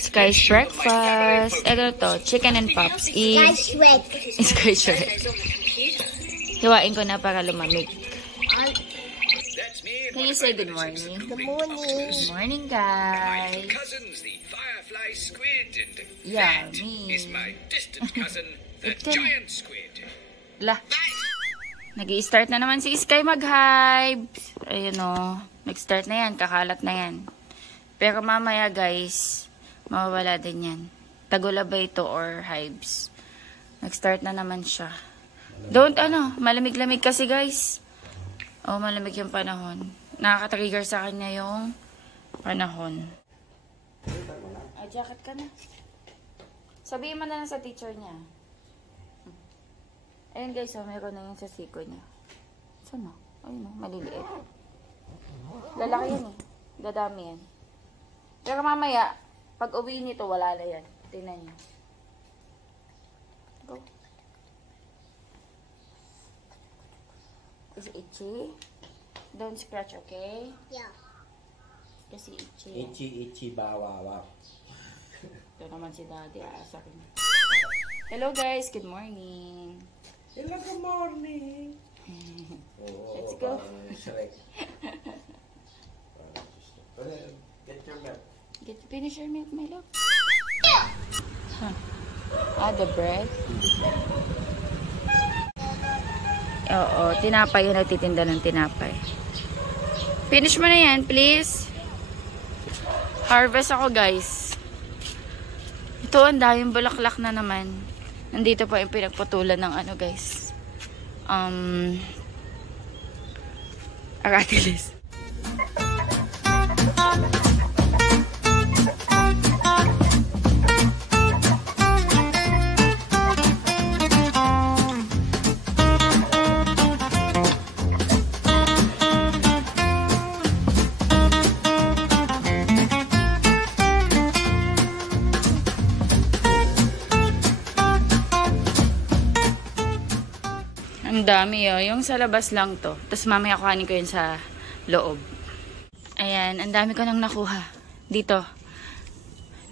Sky's breakfast. Ito to, chicken and pops. Sky Shrek. Hiwain ko na para lumamig. Can you say good morning? Good morning. Good morning, guys. Cousins, the firefly squid, and Yeah, that me. is my distant cousin, the giant squid. La. Nag-i-start na naman si Sky mag-hives. Ayun o. Nag-start na yan. Kakalat na yan. Pero mamaya, guys, mawawala din yan. Tagulabay ito or hives. Nag-start na naman siya. Malamig-lamig kasi, guys. Malamig yung panahon. Nakaka-trigger sa kanya yung panahon. Jacket ka na. Sabihin mo na lang sa teacher niya. Ayun guys, meron na yun sa siko niya. Saan na? Ayun o, maliliit. Lalaki yan eh. Dadami yan. Pero mamaya, pag uwi nito, wala na yan. Tingnan niyo. Go. Is it itchy? Don't scratch, okay? Yeah. Kasi itchy. Itchy, bawawa. Ito naman si daddy, aasakin. Hello guys, good morning. Hello, good morning. Let's go. Get your milk. Finish your milk, my love. Huh. The bread. Oo, tinapay yung nagtitinda ng tinapay. Finish mo na yan, please. Harvest ako, guys. Ito, ang daming bulaklak na naman. Nandito pa yung pinagputulan ng guys. Aratilis. Ang dami yung sa labas lang to. Tapos mamaya kuhanin ko yun sa loob. Ayan, ang dami ko nang nakuha. Dito.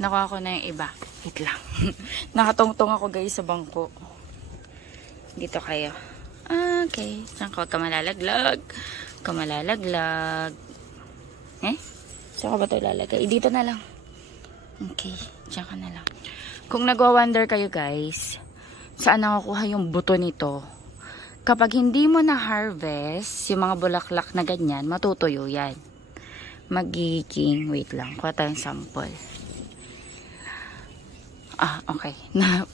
Nakuha ko na yung iba. Wait lang. Nakatungtong ako guys sa bangko. Dito kayo. Okay. Saan ka? Kamalalaglag. Kamalalaglag. Saan ka ba ito lalagay? Dito na lang. Okay. Diyan ka na lang. Kung nagwa-wonder kayo guys, saan nakukuha yung buto nito? Kapag hindi mo na-harvest, yung mga bulaklak na ganyan, matutuyo yan. Magiging, wait lang, kuha tayong sample. Okay.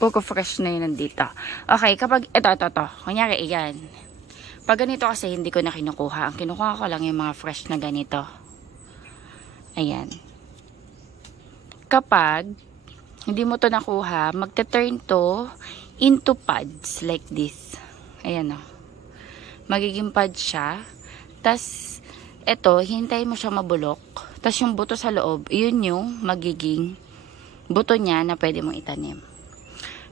Poco fresh na yun nandito. Okay, kapag, ito. Kunyari, yan. Pag ganito kasi, hindi ko na kinukuha. Ang kinukuha ko lang yung mga fresh na ganito. Ayan. Kapag, hindi mo to nakuha, magte-turn to into pods like this. Ayan o. Magiging pad siya. Tapos, ito, hintayin mo siya mabulok. Tapos yung buto sa loob, yun yung magiging buto niya na pwede mong itanim.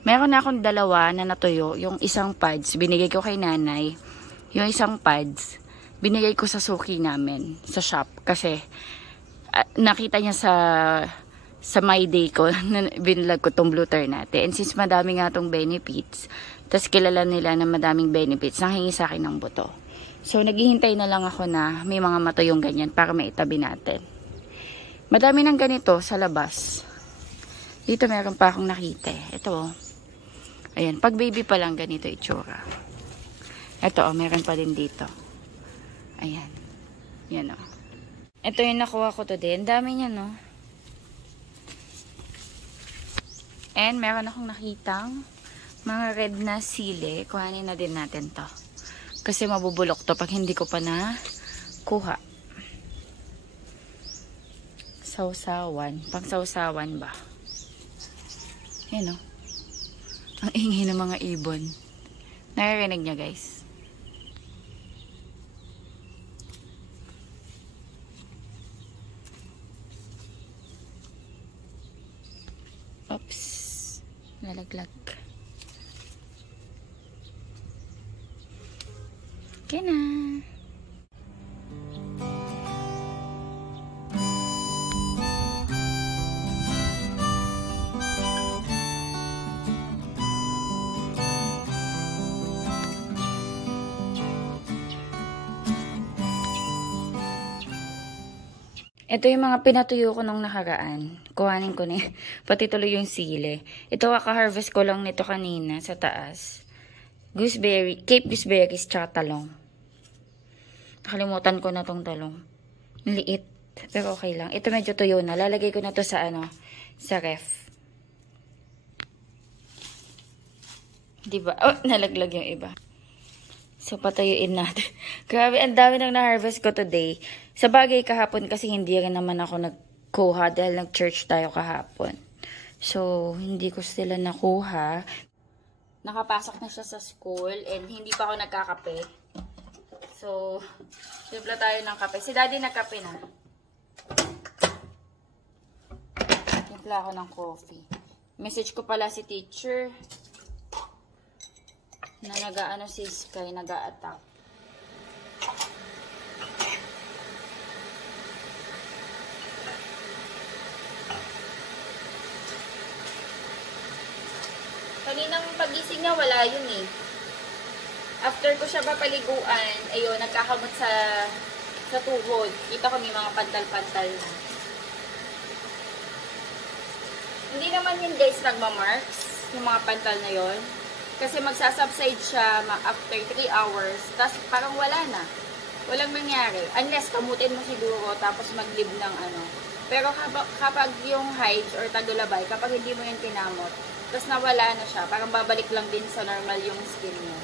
Meron na akong dalawa na natuyo. Yung isang pads, binigay ko kay nanay. Yung isang pads, binigay ko sa suki namin, sa shop. Kasi, nakita niya sa My Day ko, na binlag ko tong blue tar natin. And since madami nga tong benefits, tas kilala nila na madaming benefits, nanghingi sa akin ng buto. So, naghihintay na lang ako na may mga matuyong ganyan para maitabi natin. Madami ng ganito sa labas. Dito meron pa akong nakita. Ito Ayan, pag baby pa lang ganito itsura. Ito meron pa din dito. Ayan. Yan Ito yung nakuha ko today. Ang dami niya And meron akong nakitang mga red na sili. Kuhanin na din natin to. Kasi mabubulok to pag hindi ko pa na kuha. Sausawan. Pang sausawan ba? Yan Ang ingay ng mga ibon. Naririnig niya guys. Lalaglag. Okay na. Ito yung mga pinatuyo ko nung nakaraan. Kuhanin ko na pati tuloy yung sili. Ito kaka-harvest ko lang nito kanina sa taas. Gooseberry, Cape gooseberries, tsaka talong. Nakalimutan ko na tong talong. Liit, pero okay lang. Ito medyo tuyo na. Lalagay ko na to sa sa ref. Diba? Oh, nalaglag yung iba. So, patayuin natin. Grabe, ang dami nang na-harvest ko today. Sa bagay kahapon kasi hindi rin naman ako nagkuha dahil nag-church tayo kahapon. So, hindi ko sila nakuha. Nakapasok na siya sa school and hindi pa ako nagkakape. So, timpla tayo ng kape. Si Daddy nagkape na. Timpla ako ng coffee. Message ko pala si teacher na nag-aano si Sky, nag-a-attack. Kaninang pagising niya, wala yun eh. After ko siya papaliguan, ayun, nagkakamot sa tuhod. Kita ko may mga pantal-pantal na. Hindi naman yun guys nagmamarks, yung mga pantal na yun. Kasi magsasubside siya after 3 hours, tapos parang wala na. Walang nangyari. Unless kamutin mo siguro, tapos maglib ng ano. Pero kapag yung hives or tagulabay, kapag hindi mo yung tinamot, tapos nawala na siya, parang babalik lang din sa normal yung skin mo.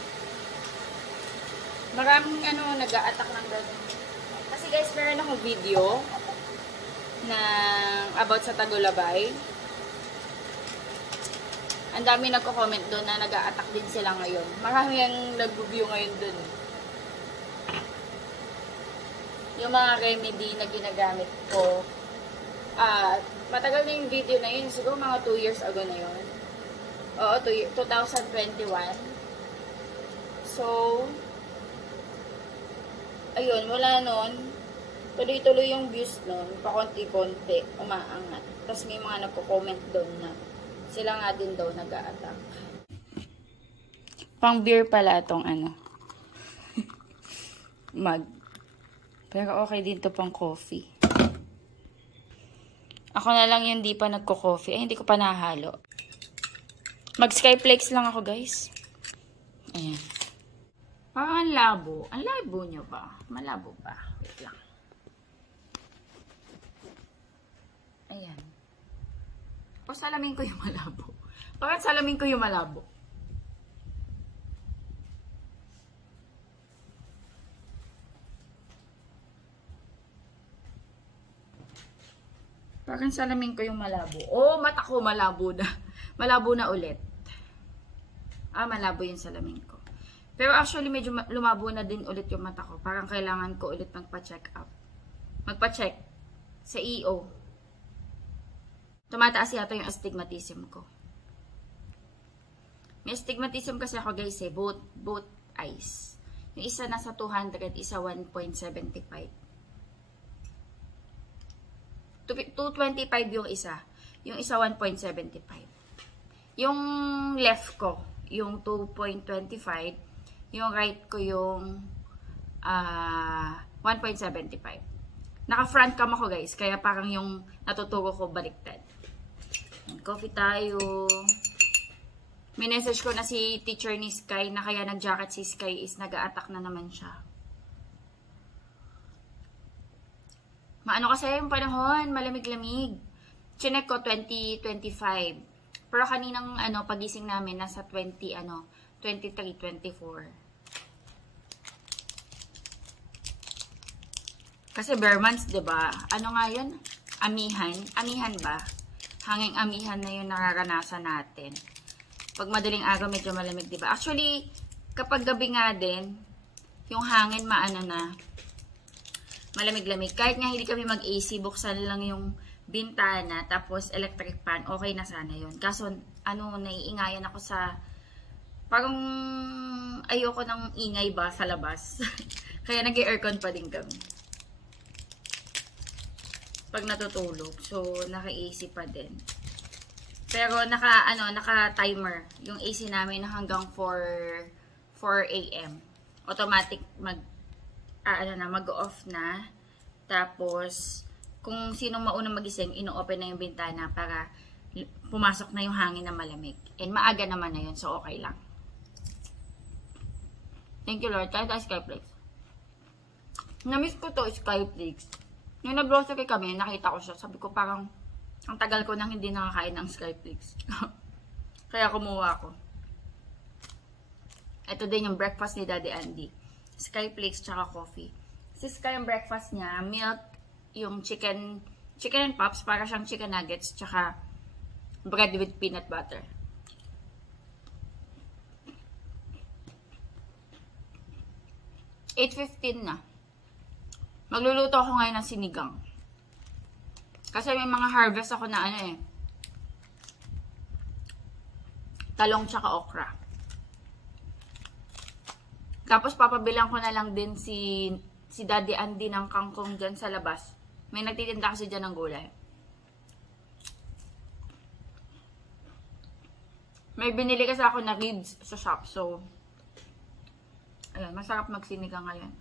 Maraming nag-a-attack ng ganun. Kasi guys, meron akong video na about sa tagulabay. Ang dami nagko-comment doon na nag-a-attack din sila ngayon. Marami ang nag-review ngayon doon. Yung mga remedy na ginagamit ko. Matagal na yung video na yun. Siguro mga 2 years ago na yun. Oo, 2021. So, ayun, wala nun. Tuloy-tuloy yung views nun. Pakonti-konti, umaangat. Tapos may mga nagko-comment doon na sila nga din daw nag-a-attack. Pang beer pala itong mug. Pero okay din to pang coffee. Ako na lang yung di pa nagko-coffee. Ay, hindi ko pa nahalo. Mag-skyflakes lang ako, guys. Ayan. Parang ang labo. Ang labo nyo ba? Malabo ba? Wait lang. Ayan. O salamin ko yung malabo. Parang salamin ko yung malabo. Parang salamin ko yung malabo. Oh, mata ko malabo na. Malabo na ulit. Malabo yung salamin ko. Pero actually, medyo lumabo na din ulit yung mata ko. Parang kailangan ko ulit magpa-check up. Magpa-check sa EO. Tumataas yata yung astigmatism ko. May astigmatism kasi ako guys both eyes. Yung isa nasa 200, isa 1.75. 225 yung isa. Yung isa 1.75. Yung left ko, yung 2.25. Yung right ko yung 1.75. Naka-front cam ako guys, kaya parang yung natuturo ko baliktad. Coffee tayo. May message ko na si teacher ni Sky na kaya nag-jacket si Sky is nag-a-attack na naman siya. Maano kasi yung panahon, malamig-lamig. Chinek ko 20-25. Pero kaninang pagising namin nasa 23-24. Kasi bare months, 'di ba? Ano nga 'yun? Amihan, amihan ba? Hanging amihan na 'yung nararanasan natin. Pag madaling araw medyo malamig, 'di ba? Actually, kapag gabi nga din, 'yung hangin maano na malamig-lamig. Kahit nga hindi kami mag-AC, buksan lang 'yung bintana, tapos electric fan, okay na sana yun. Kaso, naiingayan ako sa, parang ayoko ng ingay ba sa labas. Kaya nag-aircon pa din kami. Pag natutulog. So, naka-AC pa din. Pero, naka-timer. Yung AC namin hanggang 4 AM. Automatic mag-off na. Tapos, kung sinong maunang magising, ino-open na yung bintana para pumasok na yung hangin na malamig. And maaga naman na yun, so okay lang. Thank you, Lord. Kahit Skyflakes. Na-miss ko to, Skyflakes. Nung nag-grocery kami, nakita ko siya. Sabi ko parang, ang tagal ko nang hindi nakakain ng Skyflakes. Kaya kumuha ko. Ito din yung breakfast ni Daddy Andy. Skyflakes tsaka coffee. Si Sky yung breakfast niya, milk, yung chicken and pops, para siyang chicken nuggets, tsaka bread with peanut butter. $8.15 na. Magluluto ako ngayon ng sinigang. Kasi may mga harvest ako na talong tsaka okra. Tapos papabilang ko na lang din si Daddy Andy ng kangkong dyan sa labas. May nagtitinda kasi dyan ng gulay. May binili kasi ako na ribs sa shop. So, ayan, masarap magsinigang ngayon.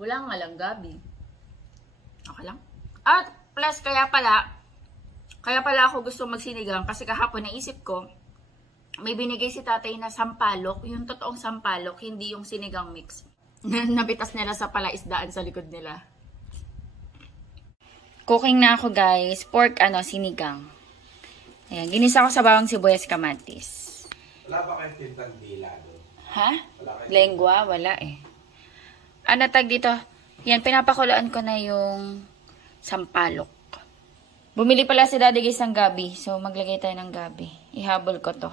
Wala nga lang gabi. Okay lang. At plus, kaya pala ako gusto magsinigang kasi kahapon naisip ko, may binigay si tatay na sampalok, yung totoong sampalok, hindi yung sinigang mix. Nabitas nila sa palaisdaan sa likod nila. Cooking na ako, guys. Pork, sinigang. Ayan, ginisa ko sa bawang sibuyas kamatis. Wala ba kayong tintang dila doon? Ha? Lengua? Wala eh. Tag dito? Yan, pinapakulaan ko na yung sampalok. Bumili pala si Daddy guys ng gabi. So, maglagay tayo ng gabi. Ihabol ko to.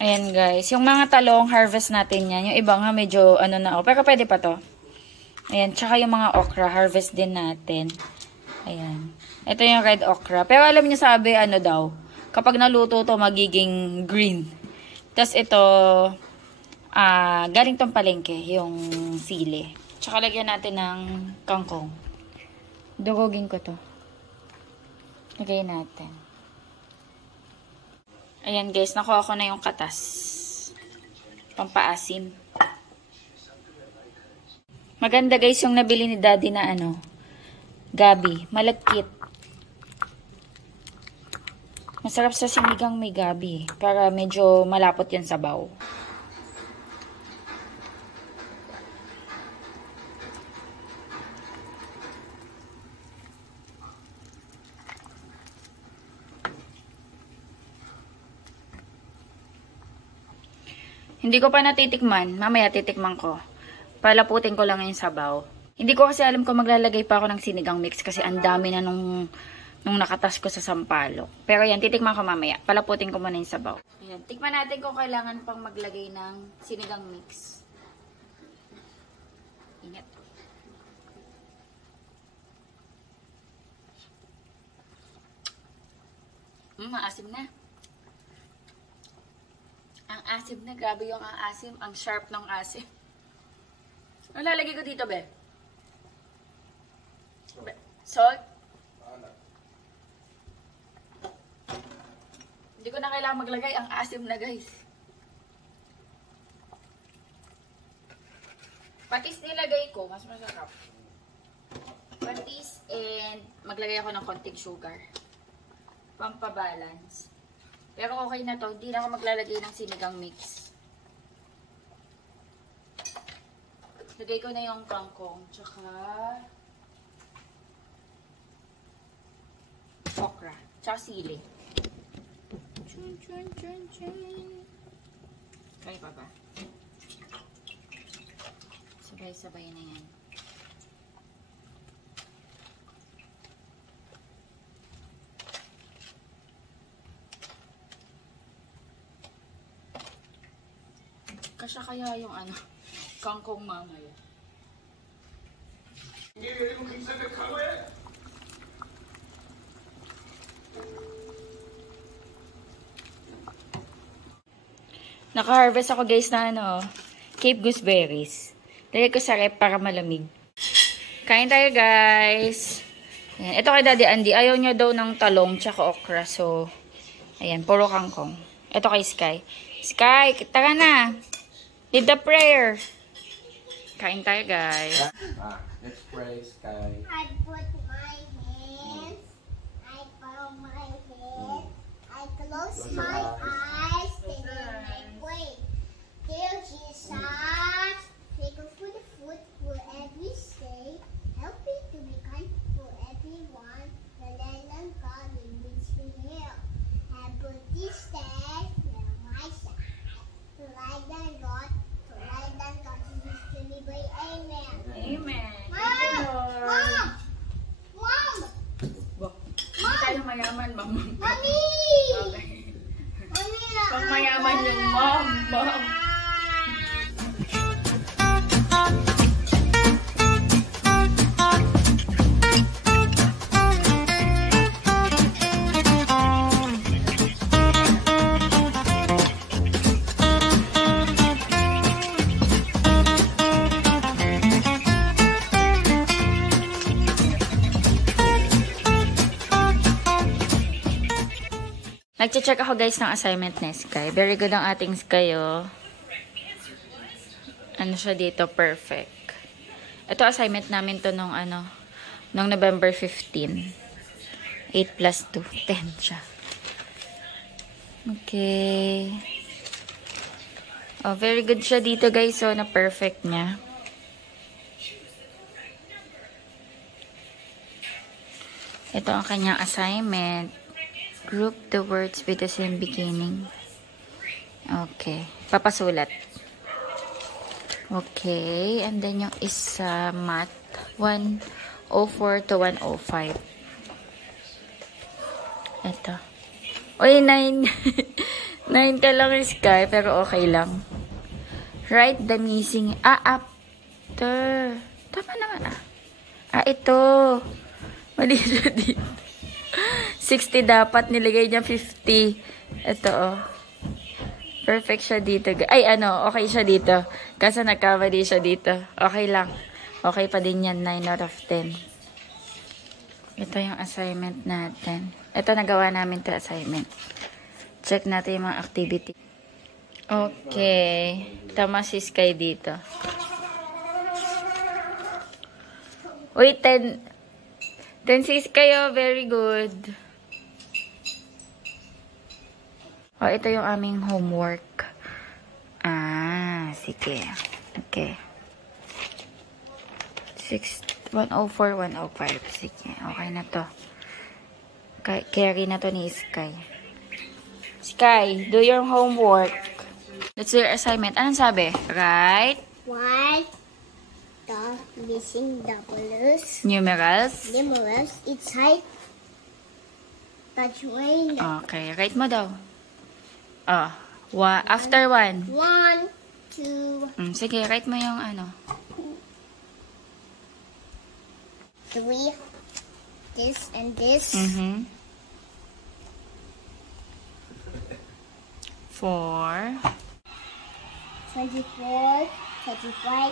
Ayan guys, yung mga talong harvest natin yan. Yung iba nga medyo pero pwede pa to. Ayan, tsaka yung mga okra harvest din natin. Ayan. Ito yung red okra. Pero alam niyo sabi daw, kapag naluto to magiging green. Tapos ito galing tong palengke, yung sili. Tsaka lagyan natin ng kangkong. Dugugin ko to. Lagay natin. Ayan guys, nakuha ko na yung katas. Pampaasim. Maganda guys yung nabili ni Daddy na gabi. Malagkit. Masarap sa sinigang may gabi. Para medyo malapot yung sabaw. Hindi ko pa natitikman. Mamaya titikman ko. Palaputin ko lang yung sabaw. Hindi ko kasi alam kung maglalagay pa ako ng sinigang mix kasi ang dami na nung nakatas ko sa sampalok. Pero yan, titikman ko mamaya. Palaputin ko muna yung sabaw. Ayan, tikman natin kung kailangan pang maglagay ng sinigang mix. Init. Maasim na. Ang asim na. Grabe yung ang asim. Ang sharp ng asim. Ano lalagay ko dito, be? Salt? Hindi ko na kailangan maglagay. Ang asim na, guys. Patis nilagay ko. Mas masarap. Patis and maglagay ako ng konting sugar. Pampabalance. Pero okay na to. Hindi na ako maglalagay ng sinigang mix. Lagay ko na yung kangkong. Tsaka okra. Tsaka sili. Chun, chun, chun, chun. Kaya pa ba? Sabay-sabay na yan. Kasya kaya yung ano, kangkong mamaya. Naka-harvest ako guys na ano, Cape gooseberries. Lagay ko sa rep para malamig. Kain tayo guys. Ayan. Ito kay Daddy Andy, ayaw niya daw ng talong tsaka okra. So, ayan, puro kangkong. Ito kay Sky. Sky, tara na. Lead the prayer. Kain tayo guys. Let's pray, Sky. I put my hands, I fold my head, I close my eyes, and then I pray. Dear Jesus, thank you for the food for every day. Help me to be kind for everyone. The land and God in which we live. And put this day on my side. To light and God, to light and God in which we live. Amen. Amen. Mom! Mom! Mom! Hindi tayo mayaman, ma'am. Mommy! Okay. Mommy! Pang mayaman yung mom. Nag-check ako guys ng assignment ni Sky. Very good ang ating Sky, oh. Ano siya dito? Perfect. Ito assignment namin to nung ano, nung November 15. 8 plus 2. 10 siya. Okay. Oh, very good siya dito guys. So, na perfect niya. Ito ang kanyang assignment. Group the words with the same beginning. Okay. Papasulat. Okay. And then yung isa, math. 104 to 105. Ito. Uy, 9. 9 ka lang, Sky. Pero okay lang. Write the missing. After. Tama naman, ito. Mali siya dito. 60 dapat, nilagay niya 50. Ito, oh. Perfect siya dito. Ay, okay siya dito. Kaso nagkamali siya dito. Okay lang. Okay pa din yan, 9 out of 10. Ito yung assignment natin. Ito, nagawa namin ito assignment. Check natin yung mga activity. Okay. Tama si Sky dito. Uy, 10. 10 si Sky, oh. Very good. Oh, ito yung aming homework. Sige. Okay. 104, 105. Sige, okay na to. Carry na to ni Sky. Sky, do your homework. Let's do your assignment. Anong sabi? Right? What the missing doubles? Numerals? Numerals. It's height. Touch way. Okay, write mo daw. After 1. 1, 2, Sige, write mo yung 3. This and this. 4. 24, 35,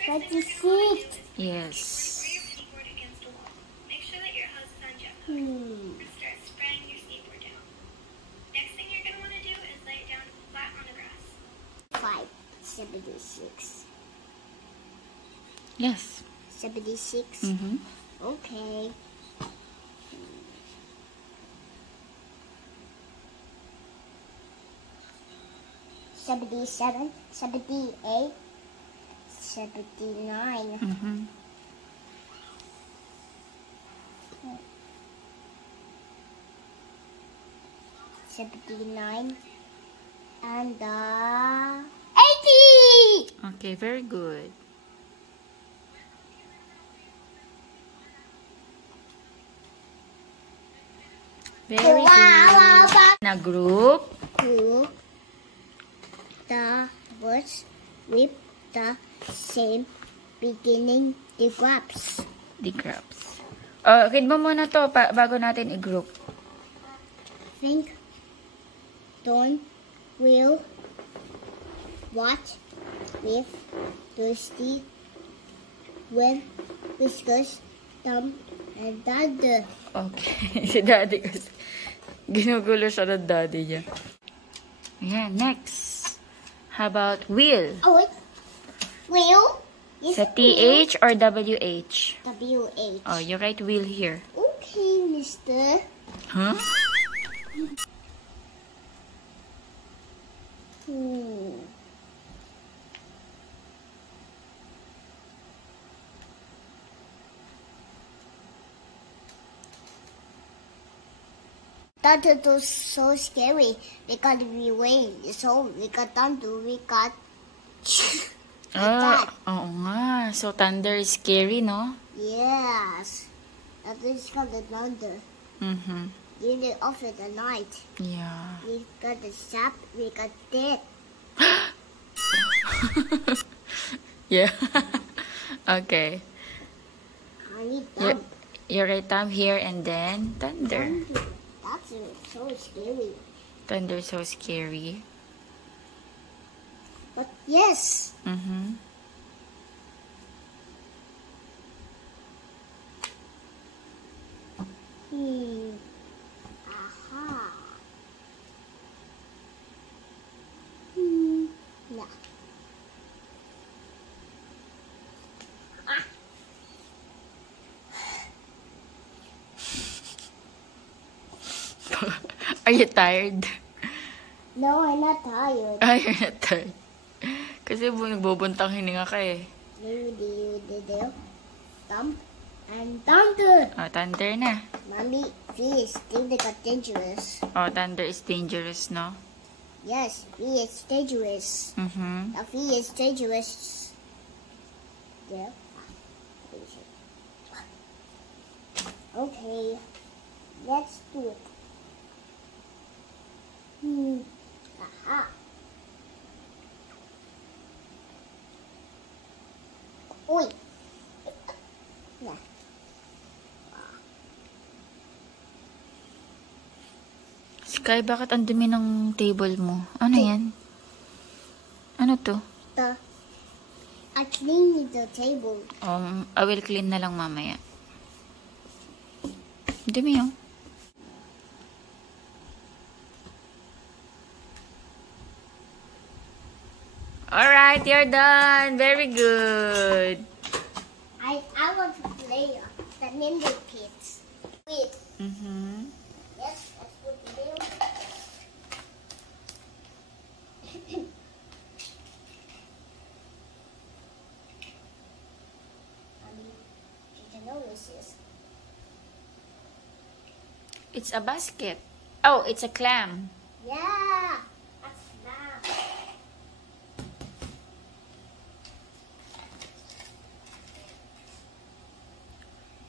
36. Yes. Make sure that your hose is on jet Hmm. and start spreading your skateboard down. Next thing you're going to want to do is lay it down flat on the grass. 76. Yes. 76. Okay. 77, 78, 79. Mm-hmm. $79 and 80. Okay, very good. Very good. Na group. Group the words with the same beginning the graphs. The crops. Oh, read mo muna to bago natin i-group. Think, don't, will, what, with, thirsty, when, whiskers, thumb, and thunder. Okay. Si daddy kasi. Ginugulo siya ng daddy niya. Ayan, next. How about will? Oh, wait. Will is Sa TH or WH? WH. Oh, you write will here. Okay, mister. Huh? That was so scary because we rain. So we got thunder, we got Ah, oo nga. So, thunder is scary, no? yes. That is called the thunder. Mm-hmm. In the off at the night. Yeah. We got the sap, we got dead. Yeah. Okay. I need You, thumb. you write thumb here and then thunder. That's so scary. Thunder so scary. But yes. Mm-hmm. Aha. Yeah. Are you tired? No, I'm not tired. Ay, you're not tired. Kasi nagbubuntang hininga ka eh. Do. Thumb and thunder. Oh, thunder na. Mommy, please, think they got dangerous. Oh, thunder is dangerous, no? Yes, V is dangerous. Mm-hmm. The V is dangerous. Yeah. Okay, let's do it. Aha. Oi. Yeah. Sky, bakit ang dumi ng table mo? Ano yan? Ano to? I cleaned the table. I will clean na lang mamaya. Dumi oh. Alright, you're done. Very good. I want to play the Ninja Kids. Wait. Mm-hmm. Yes, that's what to do. Did you notice this? It's a basket. Oh, it's a clam. Yeah, that's now.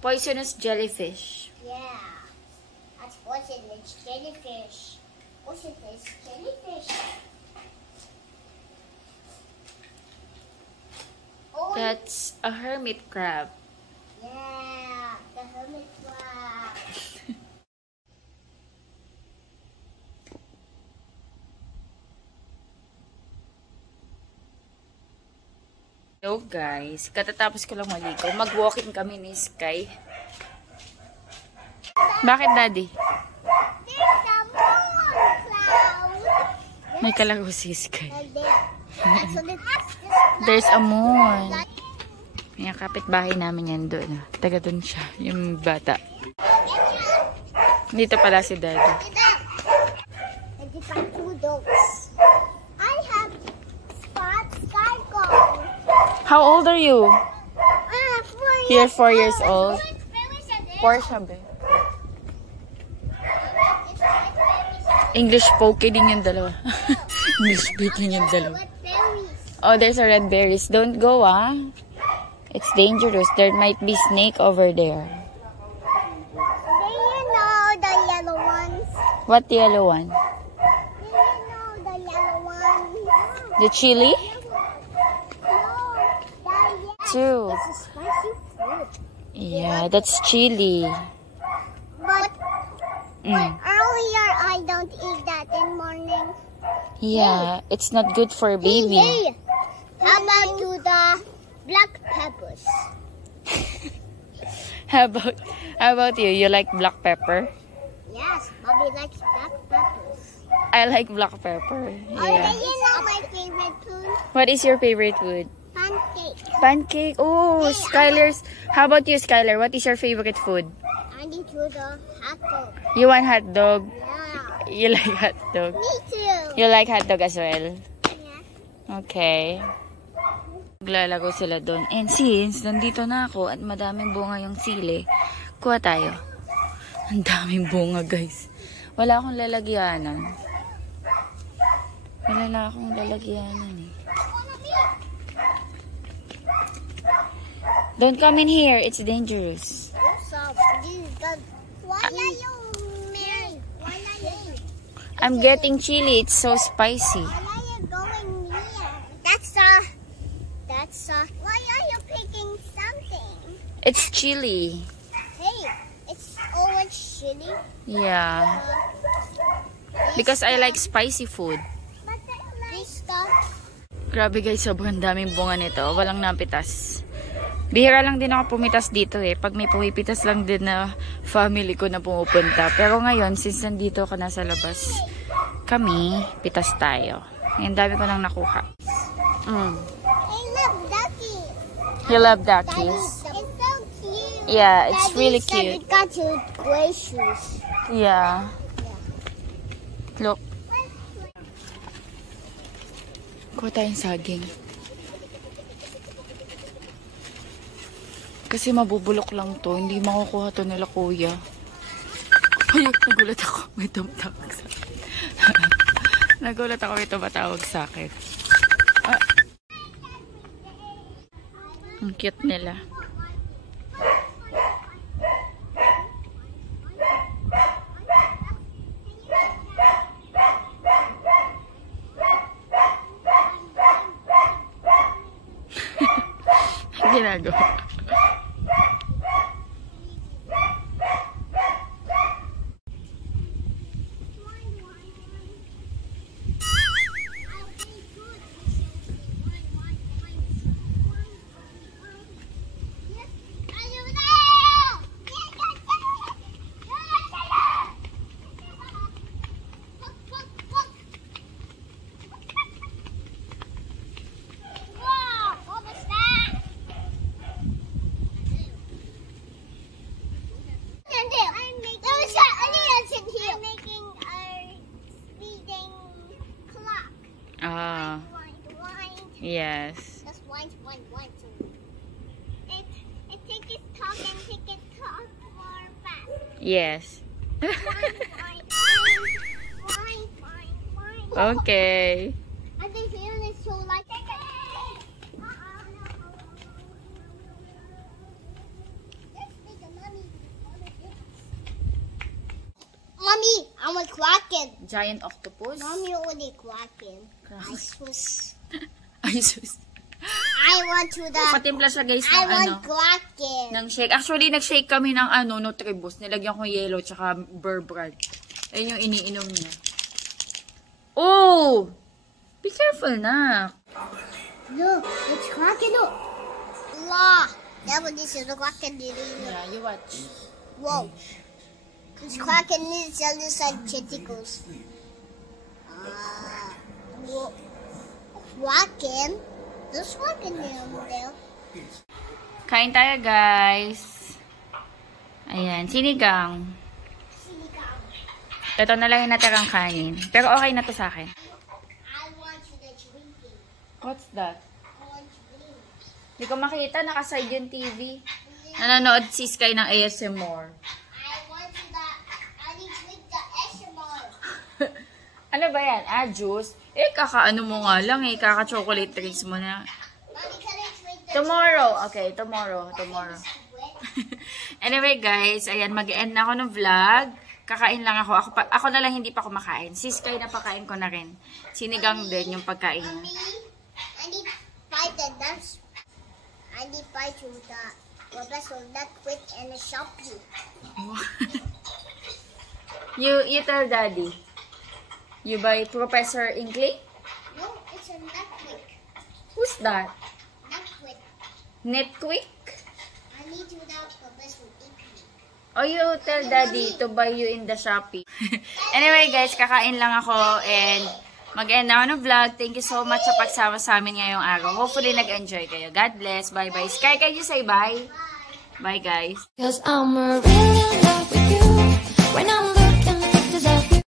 Poisonous jellyfish. Yeah, that's poisonous jellyfish. Poisonous jellyfish. Oh, That's a hermit crab. yeah, the hermit crab. Hello guys, katatapos ko lang maligo. Mag-walking kami ni Sky. Bakit, Daddy? There's a moon cloud. May kalago si Sky. And there. Actually, There's a moon. Yung kapitbahay namin yan doon. Taga doon siya, yung bata. Dito pala si Daddy. And if I two dogs, I have How old are you? 4 You're 4 years old. What berries are there? Porsche, be. English poke din yung dalawa. English speaking yung dalawa. What berries? Oh, there's a red berries. Don't go, ah. It's dangerous. There might be snake over there. Do you know the yellow ones? What yellow one? Do you know the yellow ones? The chili? No, the Two. This is spicy food. Yeah, that's chili. But Mm. earlier I don't eat that in morning. Yeah, it's not good for baby. Hey, how about to the black peppers? How about you? You like black pepper? Yes, Bobby likes black peppers. I like black pepper. Oh, Yeah. do you know my favorite food? What is your favorite food? Pancake. Pancake. Oh, Skylar's. How about you, Skylar? What is your favorite food? I need to the hot dog. You want hot dog? Yeah. You like hot dog? Me too. You like hot dog as well? Yeah. Okay. Maglalago sila doon. And since nandito na ako at madaming bunga yung sili, kuha tayo. Ang daming bunga, guys. Wala akong lalagyanan. Wala akong lalagyanan eh. Don't come in here. It's dangerous. Why are you married? Why are you? I'm getting chili. It's so spicy. Why are you going here? Why are you picking something? It's chili. Hey, it's orange chili. Yeah. Because I like spicy food. But this stuff. Grabe guys, sobrang daming bunga nito. Walang napitas. Bihira lang din ako pumitas dito eh. Pag may pumipitas lang din na family ko na pumupunta. Pero ngayon, since nandito ka na sa labas, kami, pitas tayo. Ang dami ko nang nakuha. I love ducky. You love Daddy, duckies? it's so cute. Yeah, it's Daddy really said cute. it got you gray shoes. Yeah. Look. Kuha tayong saging. Kasi mabubulok lang to. Hindi makukuha to nila kuya. Ay, nagulat ako. May tumatawag sa akin. Nagulat ako. May tumatawag sa akin. Ah. Ang cute nila. Ginagawa. I'm making a speeding clock. Ah, Wind. yes. Just wind. It take its talk and take its talk more fast. Yes. Wind. Okay. I think Fiona is so like. Mommy, I'm a Kraken. Giant octopus. Mommy only Kraken. I was. Ay, sus. I want to the. Patimpla siya guys I ng ano. want Kraken. Ng shake. Actually, nag-shake kami ng ano, Nutribus. Nilagyan ko yellow tsaka Burr Brand. Ayun yung iniinom niya. Oh! Be careful na. Look, it's Kraken. Look. La. That one is the Kraken. Yeah, you watch. Whoa. This Kraken is just like tentacles. Kraken? There's Kraken there. Kain tayo guys. Ayan, sinigang. Ito na lang yung natirang kanin. Pero okay na to sa akin. I want you to drinking. What's that? I want to drink. Hindi ko makita, nakaside yung TV. Nanonood si Sky ng ASMR. I need to make the ASMR. Ano ba yan? Juice? Kakaano mo nga lang kaka-chocolate drinks mo na. Mommy, can I make the Tomorrow. Okay, tomorrow. Anyway guys, ayan, mag-end na ako ng vlog. Kakain lang ako. Ako na lang hindi pa kumakain. Si Sky na pakain ko na rin. Sinigang din yung pagkain niya. Mommy, I need to buy the nuts. I need to buy to the Professor Nutwit and the Shopee. You tell Daddy. You buy Professor Inkling? No, it's a Nutwit. Who's that? Nutwit. Netquick? I need to the Professor Inkling. Oh, you tell Daddy to buy you in the Shopee. Anyway guys, kakain lang ako and mag-end na ako ng vlog. Thank you so much sa pagsama sa amin ngayong araw. Hopefully nag-enjoy kayo. God bless. Bye-bye. Sky, can you say bye? Bye guys. 'Cause I'm really in love with you when I'm